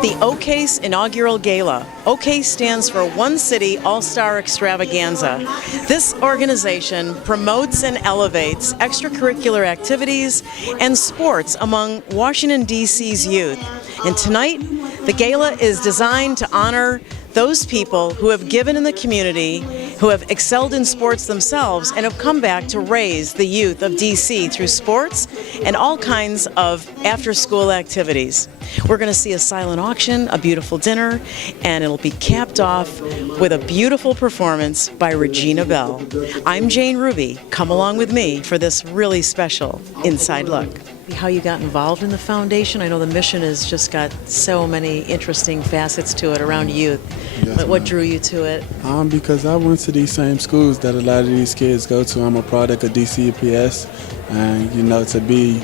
The Ocase inaugural gala. Ocase stands for One City All-Star Extravaganza. This organization promotes and elevates extracurricular activities and sports among Washington, D.C.'s youth. And tonight, the gala is designed to honor those people who have given in the community, who have excelled in sports themselves, and have come back to raise the youth of D.C. through sports and all kinds of after-school activities. We're going to see a silent auction, a beautiful dinner, and it'll be capped off with a beautiful performance by Regina Belle. I'm Jane Ruby. Come along with me for this really special inside look. How you got involved in the foundation? I know the mission has just got so many interesting facets to it around youth. Yes, what drew you to it? Because I went to these same schools that a lot of these kids go to. I'm a product of DCPS, and you know, to be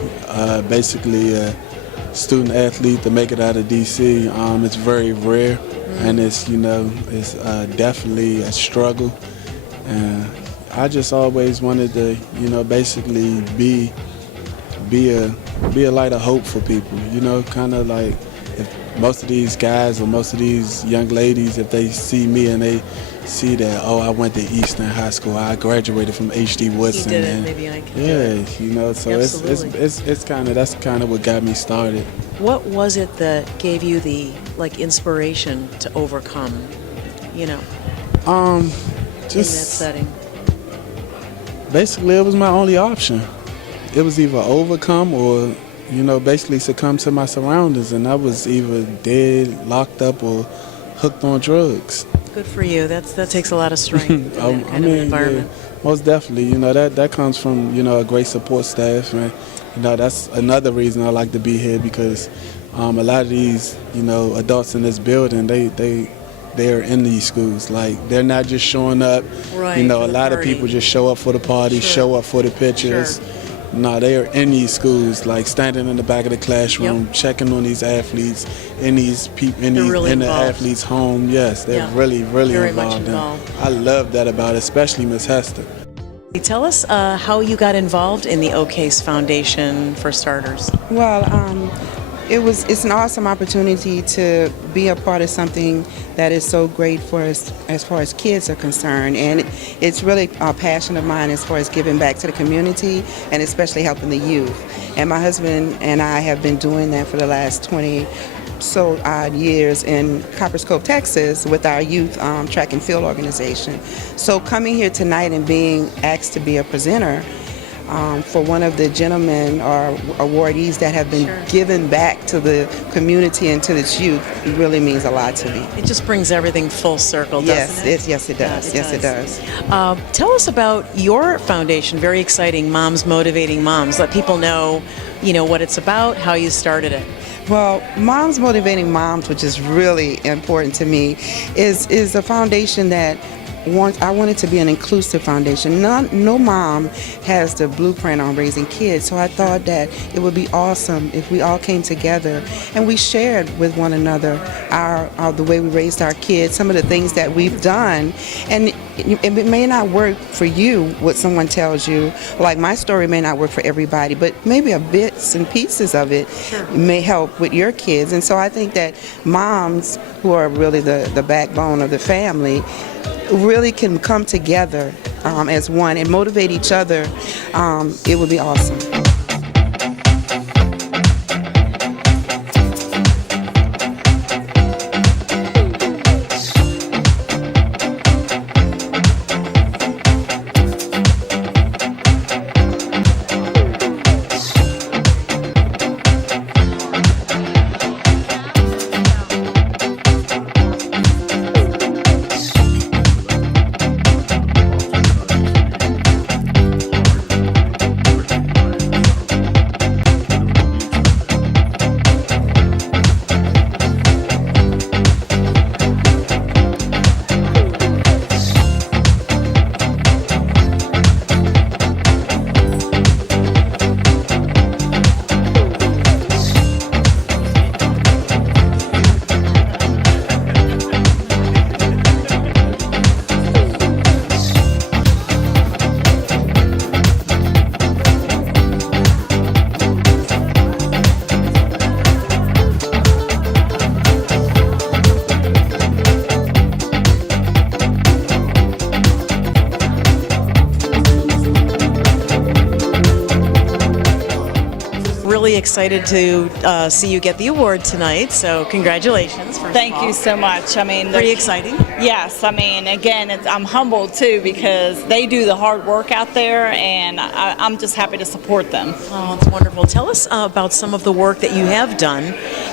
basically a student athlete to make it out of DC, it's very rare, and it's, you know, it's definitely a struggle. And I just always wanted to, you know, basically be a light of hope for people, you know, kind of like if most of these guys or most of these young ladies, if they see me and they see that, oh, I went to Eastern High School, I graduated from H.D. Woodson. You did it, maybe I can. Yeah, you know, so it's kind of, that's kind of what got me started. What was it that gave you the inspiration to overcome, you know, just in that setting? Basically, it was my only option. It was either overcome or, you know, basically succumb to my surroundings, and I was either dead, locked up, or hooked on drugs. Good for you. That takes a lot of strength in that kind of environment. Yeah, most definitely. You know, that comes from, you know, a great support staff, and you know, that's another reason I like to be here, because a lot of these, you know, adults in this building, they're in these schools. Like, they're not just showing up. Right, you know, a lot party. of people just show up for the party, Sure. show up for the pictures. Sure. No, they are in these schools, like standing in the back of the classroom, checking on these athletes, in these people, in the athletes' home. Yes, they're really Very involved. much involved. I love that about it, especially Miss Hester. Tell us how you got involved in the Ocase Foundation, for starters. Well, it's an awesome opportunity to be a part of something that is so great for us as far as kids are concerned, and it's really a passion of mine as far as giving back to the community and especially helping the youth. And my husband and I have been doing that for the last 20 so odd years in Copper's Cove, Texas, with our youth track and field organization. So coming here tonight and being asked to be a presenter for one of the gentlemen or awardees that have been given back to the community and to its youth really means a lot to me. It just brings everything full circle, doesn't it? Yes, it does. Yeah, it does. Tell us about your foundation, very exciting, Moms Motivating Moms. Let people know, you know, what it's about, how you started it. Well, Moms Motivating Moms, which is really important to me, is a foundation that I want it to be an inclusive foundation. No mom has the blueprint on raising kids, so I thought that it would be awesome if we all came together and we shared with one another the way we raised our kids, some of the things that we've done. And it may not work for you, what someone tells you. Like, my story may not work for everybody, but maybe a bits and pieces of it may help with your kids. And so I think that moms, who are really the backbone of the family, really can come together as one and motivate each other. It would be awesome. really excited to see you get the award tonight, so congratulations. Thank you so much. I mean, pretty exciting. Yes, I mean, again, I'm humbled too because they do the hard work out there, and I'm just happy to support them. Oh, it's wonderful. Tell us about some of the work that you have done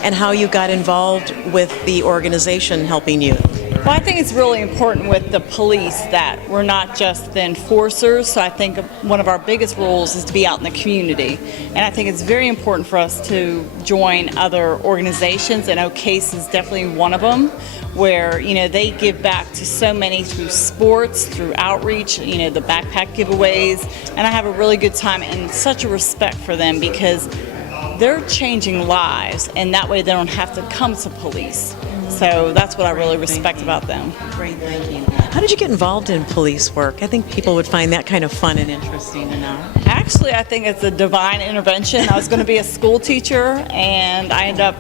and how you got involved with the organization helping you. Well, I think it's really important with the police that we're not just the enforcers, so I think one of our biggest roles is to be out in the community. And I think it's very important for us to join other organizations, and Ocase is definitely one of them, where, you know, they give back to so many through sports, through outreach, you know, the backpack giveaways, and I have a really good time and such a respect for them because they're changing lives, and that way they don't have to come to police. So that's what I really respect about them. Great, thank you. How did you get involved in police work? I think people would find that kind of fun and interesting to know. Actually, I think it's a divine intervention. I was going to be a school teacher, and I ended up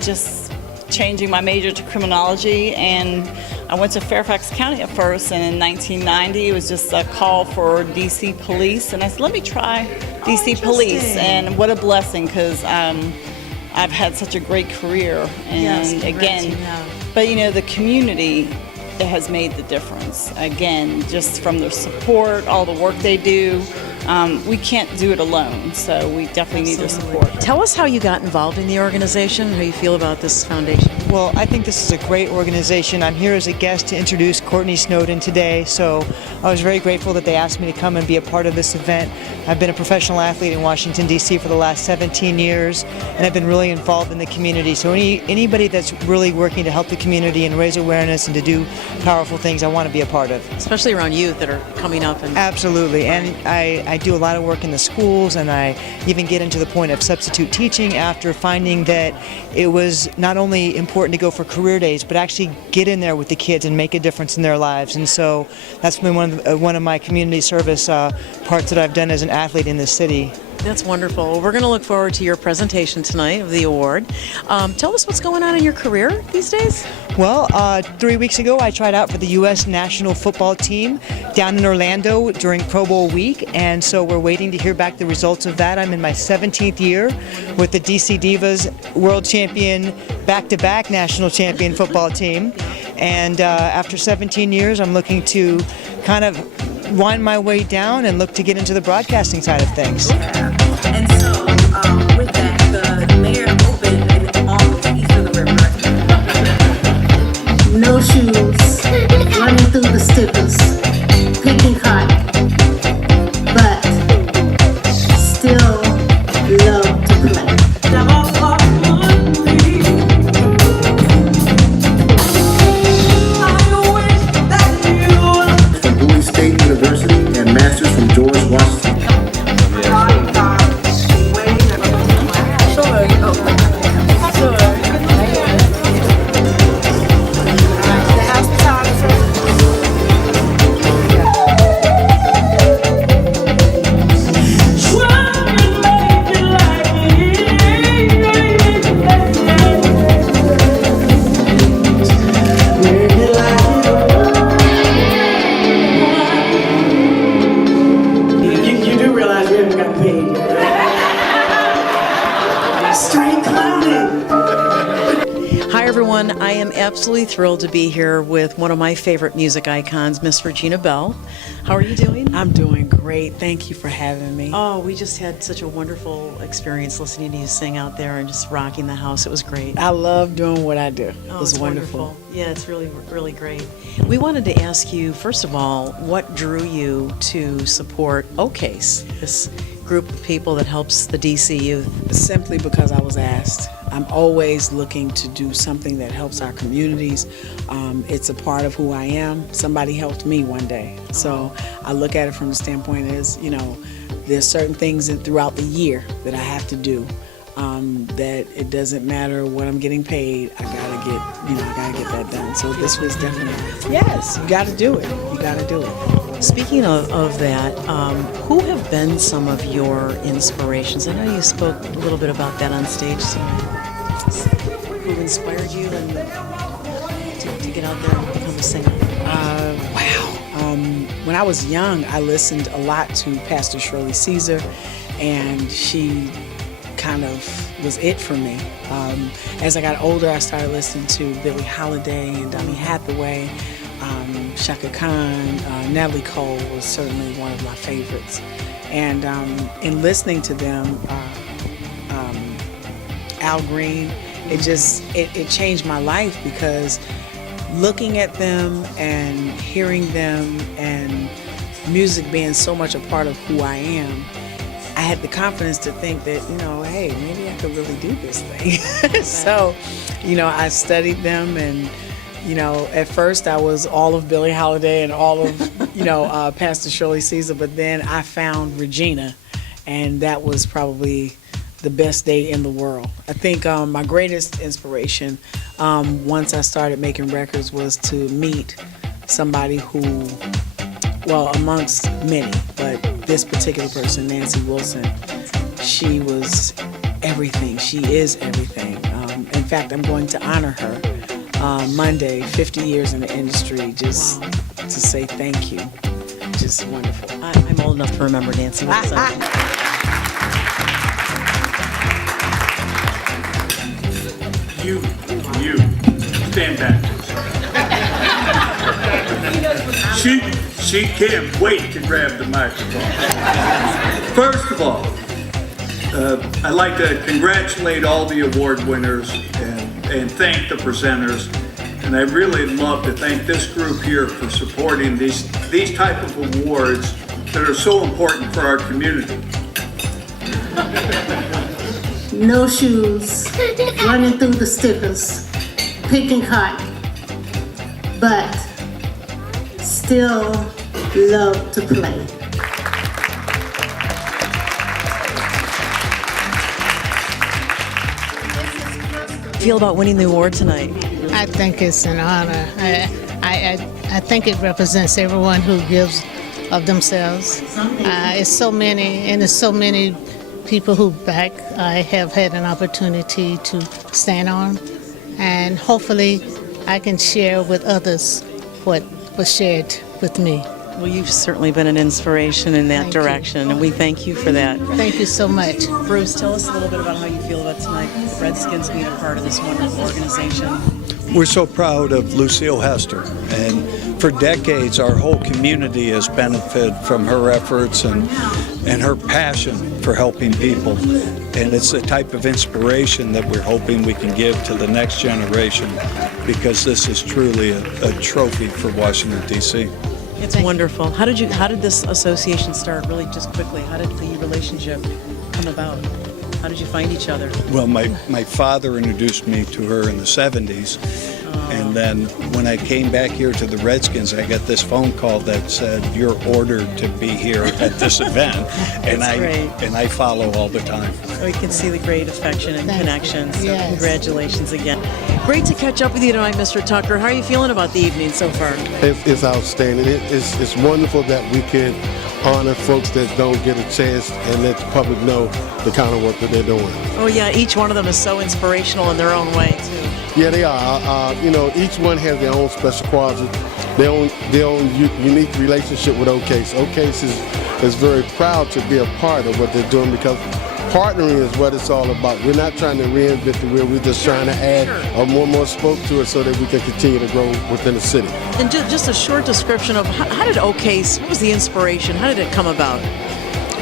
just changing my major to criminology, and I went to Fairfax County at first, and in 1990 it was just a call for DC police, and I said, let me try DC police, and what a blessing, because I've had such a great career, and yes, again, but you know, the community has made the difference. Again, just from their support, all the work they do, we can't do it alone, so we definitely need their support. Tell us how you got involved in the organization, how you feel about this foundation. Well, I think this is a great organization. I'm here as a guest to introduce Courtney Snowden today, so I was very grateful that they asked me to come and be a part of this event. I've been a professional athlete in Washington, D.C. for the last 17 years, and I've been really involved in the community. So anybody that's really working to help the community and raise awareness and to do powerful things, I want to be a part of. Especially around youth that are coming up. And absolutely, and I do a lot of work in the schools, and I even get into the point of substitute teaching after finding that it was not only important to go for career days, but actually get in there with the kids and make a difference in their lives. And so that's been one of my community service parts that I've done as an athlete in this city. That's wonderful. Well, we're going to look forward to your presentation tonight of the award. Tell us what's going on in your career these days. Well, 3 weeks ago I tried out for the U.S. national football team down in Orlando during Pro Bowl week, and so we're waiting to hear back the results of that. I'm in my 17th year with the DC Divas world champion, back-to-back national champion football team, and after 17 years I'm looking to kind of wind my way down and look to get into the broadcasting side of things. And so, with that, the mayor opened an almost east of the river. No shoes, running through the stippers, picking cotton, but still love to play. State University and Masters from George Washington. I am absolutely thrilled to be here with one of my favorite music icons, Miss Regina Belle. How are you doing? I'm doing great. Thank you for having me. Oh, we just had such a wonderful experience listening to you sing out there and just rocking the house. It was great. I love doing what I do. It was it's wonderful. Yeah, it's really, really great. We wanted to ask you, first of all, what drew you to support Ocase, this group of people that helps the DC youth? Simply because I was asked. I'm always looking to do something that helps our communities. It's a part of who I am. Somebody helped me one day. So I look at it from the standpoint as, you know, there's certain things throughout the year that I have to do. That it doesn't matter what I'm getting paid, I gotta get that done. So this was definitely, yes, you gotta do it. You gotta do it. Speaking of that, who have been some of your inspirations? I know you spoke a little bit about that on stage. So who inspired you to get out there and become a singer? Wow. When I was young, I listened a lot to Pastor Shirley Caesar, and she kind of was it for me. As I got older, I started listening to Billie Holiday and Donny Hathaway, Shaka Khan, Natalie Cole was certainly one of my favorites. And in listening to them, Al Green, it changed my life, because looking at them and hearing them and music being so much a part of who I am, I had the confidence to think that, hey, maybe I could really do this thing. So, I studied them, and, at first I was all of Billie Holiday and all of, Pastor Shirley Caesar, but then I found Regina, and that was probably the best day in the world. I think my greatest inspiration once I started making records was to meet somebody who, well, amongst many, but this particular person, Nancy Wilson, she was everything. She is everything. In fact, I'm going to honor her Monday, 50 years in the industry, just to say thank you. Just wonderful. I'm old enough to remember Nancy Wilson. You, stand back. She can't wait to grab the microphone. First of all, I'd like to congratulate all the award winners and thank the presenters. And I really love to thank this group here for supporting these type of awards that are so important for our community. No shoes, running through the stickers, picking cotton, but still love to play. Feel about winning the award tonight? I think it's an honor. I think it represents everyone who gives of themselves. It's so many, and it's so many people who back. I have had an opportunity to stand on, and hopefully I can share with others what was shared with me. Well, you've certainly been an inspiration in that direction, and we thank you for that. Thank you so much. Bruce, tell us a little bit about how you feel about tonight, the Redskins being a part of this wonderful organization. We're so proud of Lucille Hester, and for decades our whole community has benefited from her efforts and her passion for helping people. And it's the type of inspiration that we're hoping we can give to the next generation, because this is truly a trophy for Washington, D.C. It's wonderful. How did this association start, really just quickly? How did the relationship come about? How did you find each other? Well, my father introduced me to her in the 70s. And then when I came back here to the Redskins, I got this phone call that said, "You're ordered to be here at this event." And I follow all the time. We can see the great affection and connection. So congratulations again. Great to catch up with you tonight, Mr. Tucker. How are you feeling about the evening so far? It's outstanding. It's wonderful that we can honor folks that don't get a chance and let the public know the kind of work that they're doing. Oh yeah, each one of them is so inspirational in their own way too. Yeah, they are. Each one has their own special quality, their own unique relationship with Ocase. Ocase is very proud to be a part of what they're doing, because partnering is what it's all about. We're not trying to reinvent the wheel. We're just trying to add more spoke to it so that we can continue to grow within the city. And just a short description of how did Ocase, what was the inspiration? How did it come about?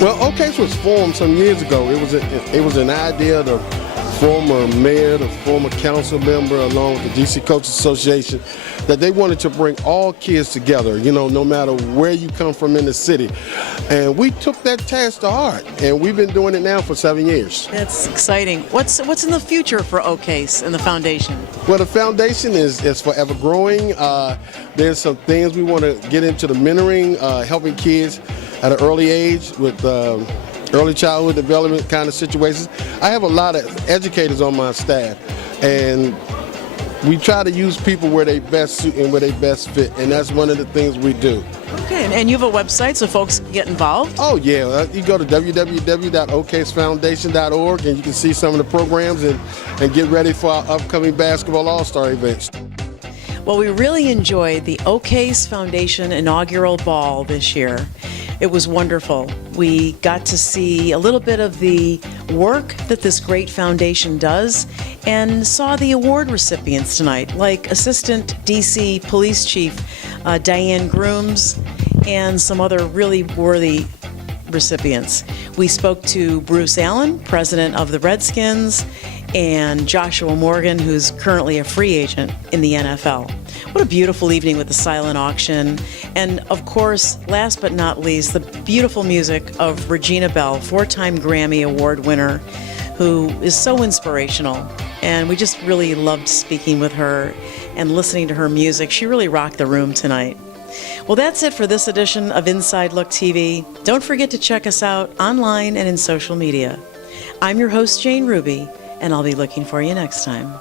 Well, Ocase was formed some years ago. It was an idea of the former mayor, the former council member, along with the DC Coaches Association, that they wanted to bring all kids together, no matter where you come from in the city. And we took that task to heart, and we've been doing it now for 7 years. That's exciting. What's in the future for Ocase and the foundation? Well, the foundation is forever growing. There's some things we want to get into, the mentoring, helping kids at an early age with early childhood development kind of situations. I have a lot of educators on my staff, and we try to use people where they best suit and where they best fit, and that's one of the things we do. Okay, and you have a website so folks can get involved? Oh yeah, you go to www.ocasefoundation.org and you can see some of the programs and get ready for our upcoming basketball all-star events. Well, we really enjoyed the Ocase Foundation inaugural ball this year. It was wonderful. We got to see a little bit of the work that this great foundation does and saw the award recipients tonight, like Assistant DC Police Chief Diane Groomes and some other really worthy recipients. We spoke to Bruce Allen, president of the Redskins, and Joshua Morgan, who's currently a free agent in the NFL. What a beautiful evening with the silent auction. And of course, last but not least, the beautiful music of Regina Belle, 4-time Grammy Award winner, who is so inspirational. And we just really loved speaking with her and listening to her music. She really rocked the room tonight. Well, that's it for this edition of Inside Look TV. Don't forget to check us out online and in social media. I'm your host, Jane Ruby, and I'll be looking for you next time.